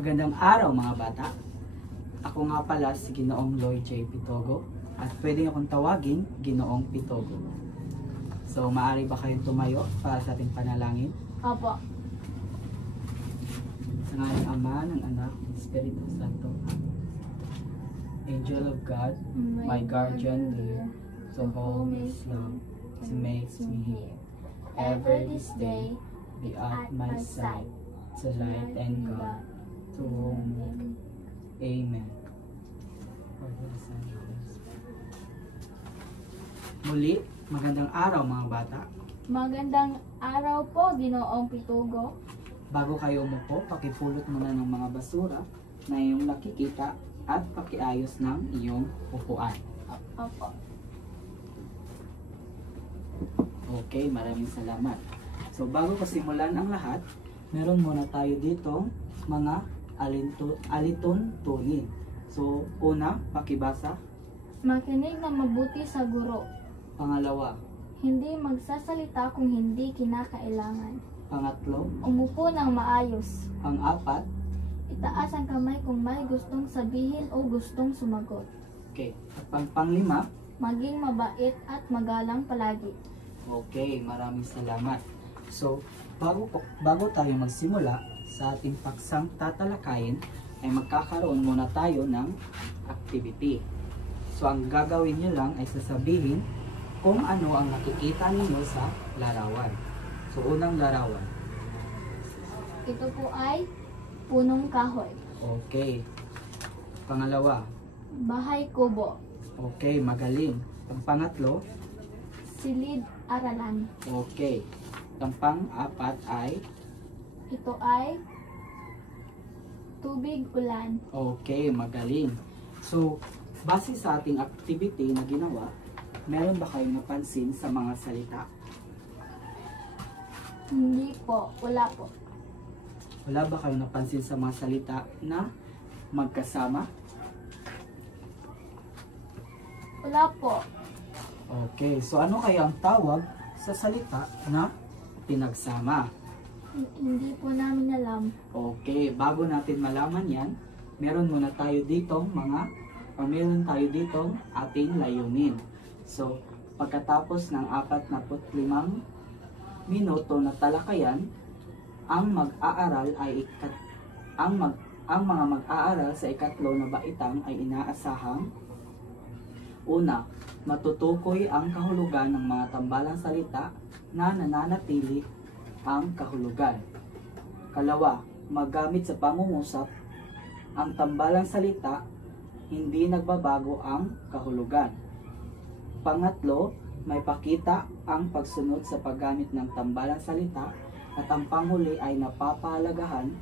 Magandang araw mga bata. Ako nga pala si Ginoong Lloyd J. Pitogo at pwede akong tawagin Ginoong Pitogo. So maaari ba kayong tumayo para sa ating panalangin? Opo. Sa ngalan ng Ama, ng Anak, ng Espiritu Santo. Angel of God, my guardian dear, to whom is love, to makes me hear. Ever this day, be at my side, to light and God, to whom Amen. Muli, magandang araw mga bata. Magandang araw po, Ginoong Pitogo. Bago kayo umupo, pakipulot muna ng mga basura na iyong nakikita at pakiayos ng iyong upuan. Opo. Okay, maraming salamat. So bago ko simulan ang lahat, meron muna tayo dito mga alituntunin. So una, pakibasa. Makinig na mabuti sa guro. Pangalawa. Hindi magsasalita kung hindi kinakailangan. Pangatlo. Umupo ng maayos. Pang-apat. Itaas ang kamay kung may gustong sabihin o gustong sumagot. Okay. At panglima. Maging mabait at magalang palagi. Okay, maraming salamat. So, bago tayo magsimula sa ating paksang tatalakayin, ay magkakaroon muna tayo ng activity. So, ang gagawin nyo lang ay sasabihin kung ano ang nakikita ninyo sa larawan. So, unang larawan. Ito po ay punong kahoy. Okay. Pangalawa. Bahay kubo. Okay, magaling. Ang pangatlo. Silid-aralan. Okay. Ang pang-apat ay. Ito ay tubig ulan. Okay, magaling. So, base sa ating activity na ginawa, meron ba kayong napansin sa mga salita? Hindi po. Wala po. Wala ba kayong napansin sa mga salita na magkasama? Wala po. Okay, so ano kaya ang tawag sa salita na pinagsama? Hindi po namin alam. Okay, bago natin malaman yan, meron tayo ditong ating layunin. So, pagkatapos ng 45 minuto na talakayan, ang mga mag-aaral sa ikatlo na baitang ay inaasahang una, matutukoy ang kahulugan ng mga tambalang salita na nananatili ang kahulugan. Kalawa, magamit sa pangungusap ang tambalang salita, hindi nagbabago ang kahulugan. Pangatlo, may pakita ang pagsunod sa paggamit ng tambalang salita at ang panghuli ay napapahalagahan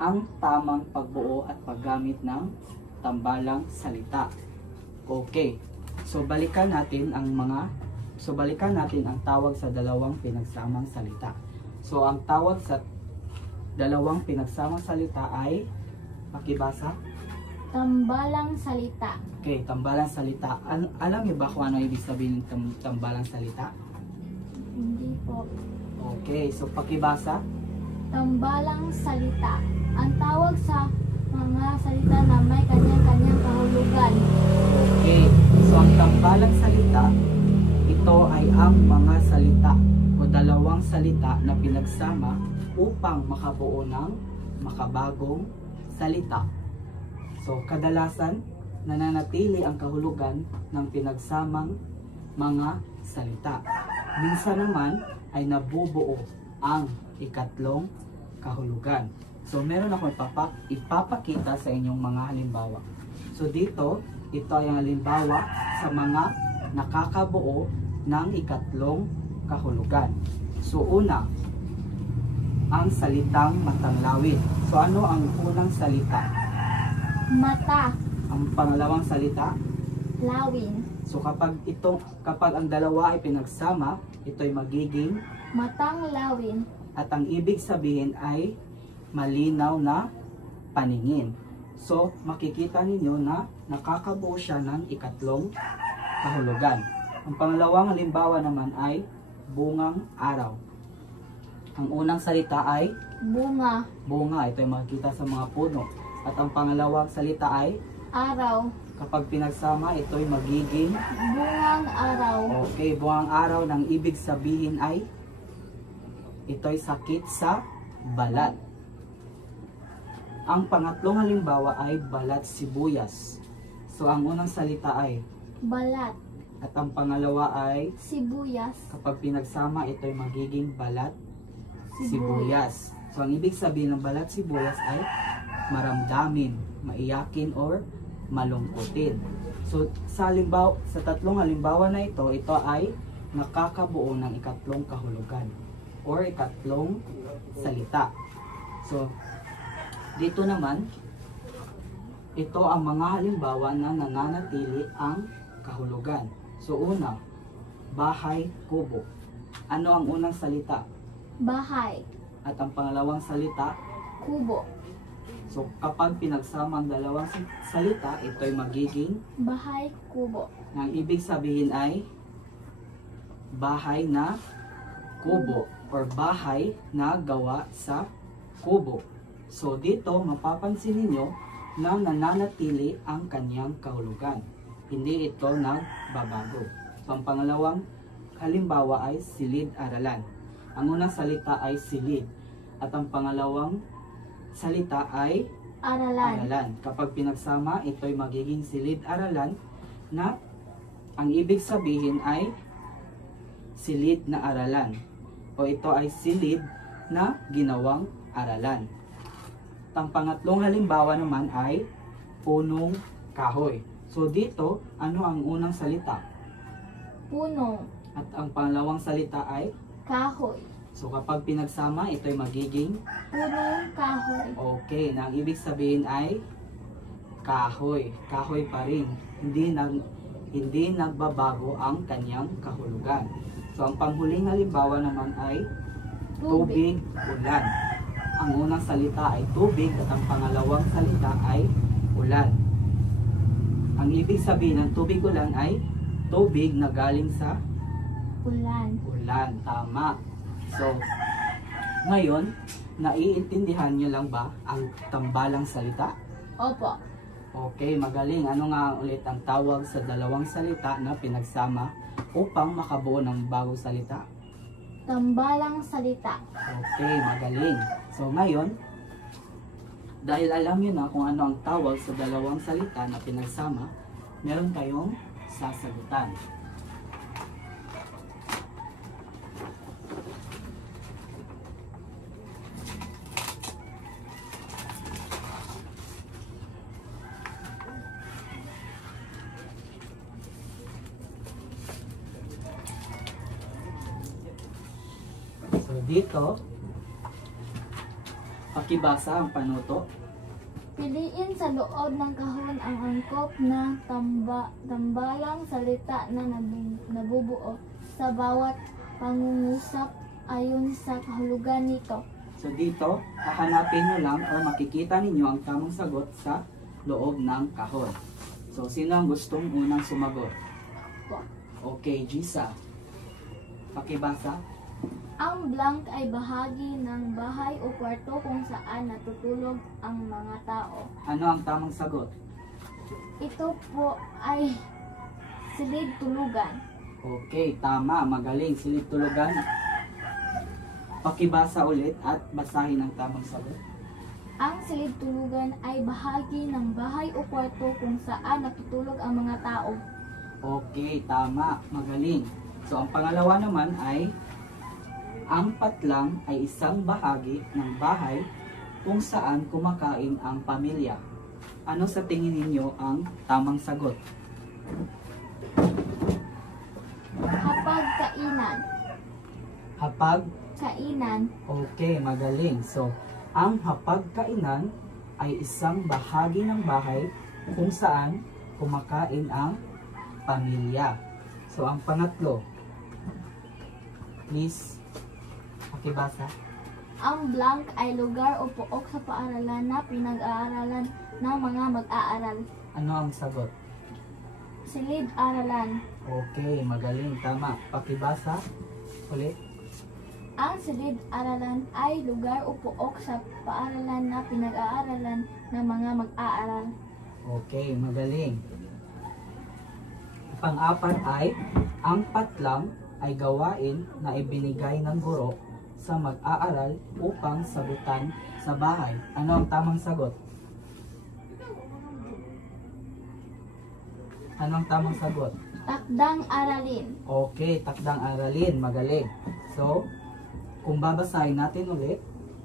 ang tamang pagbuo at paggamit ng tambalang salita. Okay. So balikan natin ang tawag sa dalawang pinagsamang salita. So ang tawag sa dalawang pinagsamang salita ay pakibasa. Tambalang salita. Okay, tambalang salita. Alam niyo ba kung ano ibig sabihin ng tambalang salita? Hindi po. Okay, so pakibasa. Tambalang salita. Ang tawag sa mga salita na may kanya-kanyang kahulugan. Okay, so ang tambalang salita, ito ay ang mga salita o dalawang salita na pinagsama upang makabuo ng makabagong salita. So kadalasan, nananatili ang kahulugan ng pinagsamang mga salita. Minsan naman ay nabubuo ang ikatlong kahulugan. So meron ako ipapakita sa inyong mga halimbawa. So dito, ito ay ang halimbawa sa mga nakakabuo ng ikatlong kahulugan. So una, ang salitang matanglawin. So ano ang unang salita? Mata. Ang pangalawang salita? Lawin. So kapag ang dalawa ay pinagsama, ito ay magiging matang lawin. at ang ibig sabihin ay malinaw na paningin. So makikita ninyo na nakakabuo siya ng ikatlong kahulugan. Ang pangalawang halimbawa naman ay bungang araw. Ang unang salita ay bunga, bunga. Ito ay makikita sa mga puno. At ang pangalawang salita ay araw, kapag pinagsama, ito ay magiging bungang araw, okay, bungang araw. Nang ibig sabihin ay ito'y sakit sa balat. Ang pangatlong halimbawa ay balat sibuyas. So ang unang salita ay balat, at ang pangalawa ay sibuyas, kapag pinagsama, ito'y magiging balat sibuyas. So ang ibig sabihin ng balat sibuyas ay maramdamin, maiyakin or malungkutin. So sa tatlong halimbawa na ito ay nakakabuo ng ikatlong kahulugan or ikatlong salita. So dito naman, ito ang mga halimbawa na nananatili ang kahulugan. So una, bahay, kubo. Ano ang unang salita? bahay, At ang pangalawang salita? kubo, So kapag pinagsama ang dalawang salita, ito'y magiging bahay, kubo, ang ibig sabihin ay bahay na kubo or bahay na gawa sa kubo. So dito mapapansin ninyo na nananatili ang kanyang kahulugan. Hindi ito nagbabago. So ang pangalawang halimbawa ay silid-aralan. Ang unang salita ay silid at ang pangalawang salita ay aralan, aralan. Kapag pinagsama, ito'y magiging silid-aralan na ang ibig sabihin ay silid na aralan o ito ay silid na ginawang aralan. Ang pangatlong halimbawa naman ay punong kahoy. So dito, ano ang unang salita? puno, At ang pangalawang salita ay kahoy, so kapag pinagsama, ito'y magiging punong kahoy, okay. Na ang ibig sabihin ay kahoy. Kahoy pa rin. Hindi nagbabago ang kanyang kahulugan. So ang panghuling halimbawa naman ay tubig, ulan. Ang unang salita ay tubig at ang pangalawang salita ay ulan. Ang ibig sabihin ng tubig ulan ay tubig na galing sa ulan, ulan. Tama. So, ngayon, naiintindihan nyo lang ba ang tambalang salita? opo, Okay, magaling. Ano nga ulit ang tawag sa dalawang salita na pinagsama upang makabuo ng bagong salita? tambalang salita, Okay, magaling. So ngayon, dahil alam nyo na kung ano ang tawag sa dalawang salita na pinagsama, meron kayong sasagutan. So dito, pakibasa ang panuto. piliin sa loob ng kahon ang angkop na tambalang salita na nabubuo sa bawat pangungusap ayon sa kahulugan nito. So dito, hahanapin nyo lang o makikita ninyo ang tamang sagot sa loob ng kahon. So sino ang gustong unang sumagot? Okay, Gisa. Pakibasa. Ang blank ay bahagi ng bahay o kwarto kung saan natutulog ang mga tao. Ano ang tamang sagot? Ito po ay silid tulugan. Okay, tama. Magaling. Silid tulugan. Pakibasa ulit at basahin ang tamang sagot. Ang silid tulugan ay bahagi ng bahay o kwarto kung saan natutulog ang mga tao. Okay, tama. Magaling. So, ang pangalawa naman ay ang patlang ay isang bahagi ng bahay kung saan kumakain ang pamilya. Ano sa tingin ninyo ang tamang sagot? Hapagkainan. Hapag? Kainan. Okay, magaling. So, ang hapagkainan ay isang bahagi ng bahay kung saan kumakain ang pamilya. So, ang pangatlo, please, pakibasa. Ang blank ay lugar o pook sa paaralan na pinag-aaralan ng mga mag-aaral. Ano ang sagot? Silid-aralan. Okay, magaling. Tama. Pakibasa. Ulit. Ang silid-aralan ay lugar o puok sa paaralan na pinag-aaralan ng mga mag-aaral. Okay, magaling. Pang-apat ay, ang patlang ay gawain na ibinigay ng guro sa mag-aaral upang sagutan sa bahay. Ano ang tamang sagot? Ano ang tamang sagot? Takdang aralin. Okay, takdang aralin. Magaling. So, kung babasahin natin ulit,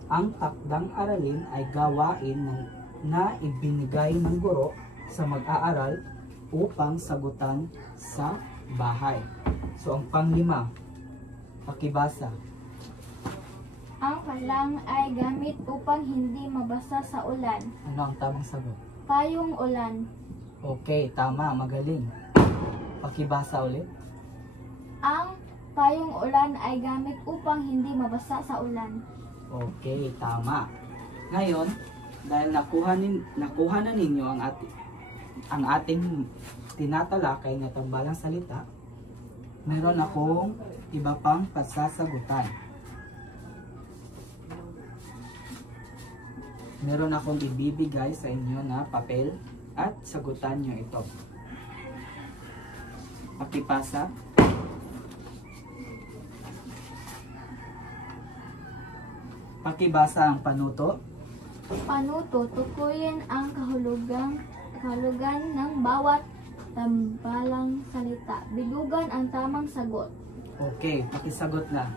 ang takdang aralin ay gawain na ibinigay ng guro sa mag-aaral upang sagutan sa bahay. So, ang panglima, pakibasa. Ang patlang ay gamit upang hindi mabasa sa ulan. Ano ang tamang sagot? Payong ulan. Okay, tama. Magaling. Pakibasa ulit. Ang payong ulan ay gamit upang hindi mabasa sa ulan. Okay, tama. Ngayon, dahil nakuha na ninyo ang ating tinatalakay na tambalang salita, meron akong iba pang pasasagutan. Meron akong ibibigay sa inyo na papel at sagutan nyo ito. Pakipasa. Pakibasa ang panuto. Panuto, tukuyin ang kahulugan ng bawat tambalang salita. Bilugan ang tamang sagot. Okay, pakisagot na.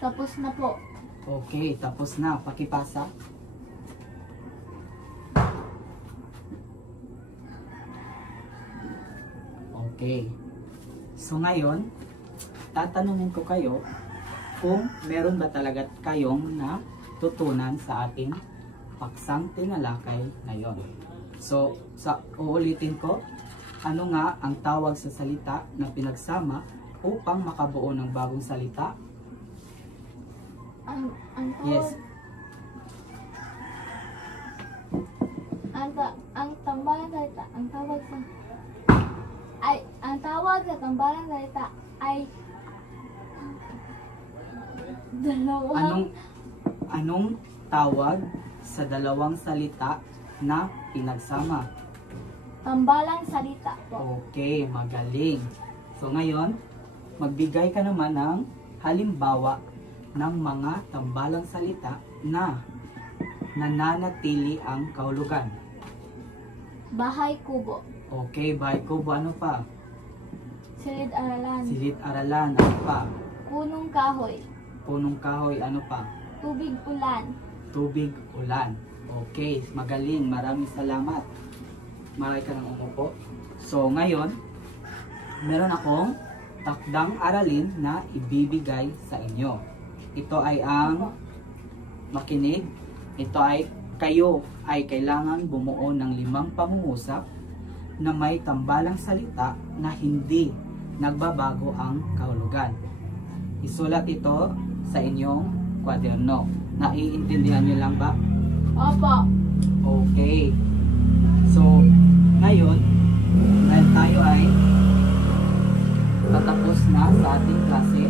Tapos na po. Okay, tapos na. Pakipasa. Okay. So ngayon, tatanungin ko kayo kung meron ba talaga kayong natutunan sa ating paksang tinalakay ngayon. So, uulitin ko, ano nga ang tawag sa salita na pinagsama upang makabuo ng bagong salita? Ang tawag, Yes. ang tambalang salita, ang tawag sa tambalang salita ay Anong tawag sa dalawang salita na pinagsama? tambalang salita po. Okay, magaling. So ngayon, magbigay ka naman ng halimbawa ng mga tambalang salita na nananatili ang kahulugan. Bahay kubo. Okay, bahay kubo, ano pa? Silid-aralan. Silid-aralan, ano pa? Punong kahoy. Punong kahoy, ano pa? Tubig ulan. Tubig, ulan. Okay, magaling. Maraming salamat. Maray ka ng umupo. So, ngayon, meron akong takdang aralin na ibibigay sa inyo. Ito ay ang makinig. Ito ay kayo ay kailangan bumuo ng 5 pangungusap na may tambalang salita na hindi nagbabago ang kahulugan. Isulat ito sa inyong kwaderno. Naiintindihan niyo lang ba? Opo. Okay. So, ngayon, dahil tayo ay patapos na sa ating klase,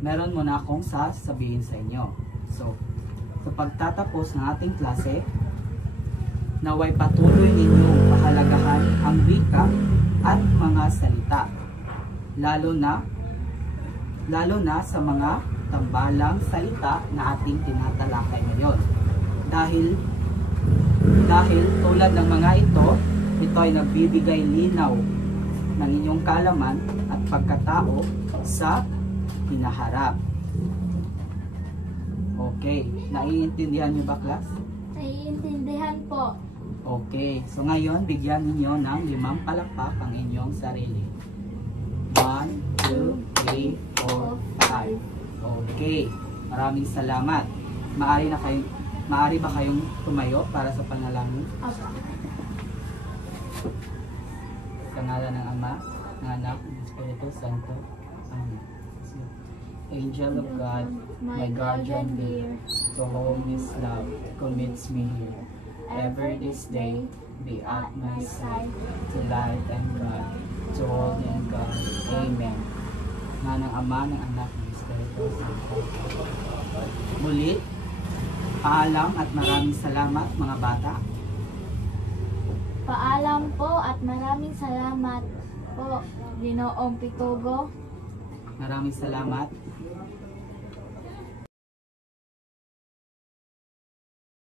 meron muna akong sasabihin sa inyo. So, sa pagtatapos ng ating klase, naway patuloy ninyong pahalagahan ang wika at mga salita, lalo na sa mga tambalang salita na ating tinatalakay ngayon. Dahil tulad ng mga ito ay nagbibigay linaw ng inyong kaalaman at pagkatao sa hinaharap. Okay, naiintindihan niyo ba, class? Naiintindihan po. Okay, so ngayon bigyan ninyo ng 5 palakpak ang inyong sarili. 1, 2, 3, 4, 5. Okay, maraming salamat. Maaari ba kayong tumayo para sa panalangin? Opo. Sa ngalan ng Ama, ng Anak, ng Espiritu Santo. Amen. Angel of God, my guardian dear, to whom His love commits me here. Ever this day, be at my side, to light and God, to hold and God. Amen. Nga ng Ama, ng Anak, ng Espiritu Santo. Muli, paalam at maraming salamat mga bata. Paalam po at maraming salamat po, Ginoong Pitugo. Maraming salamat.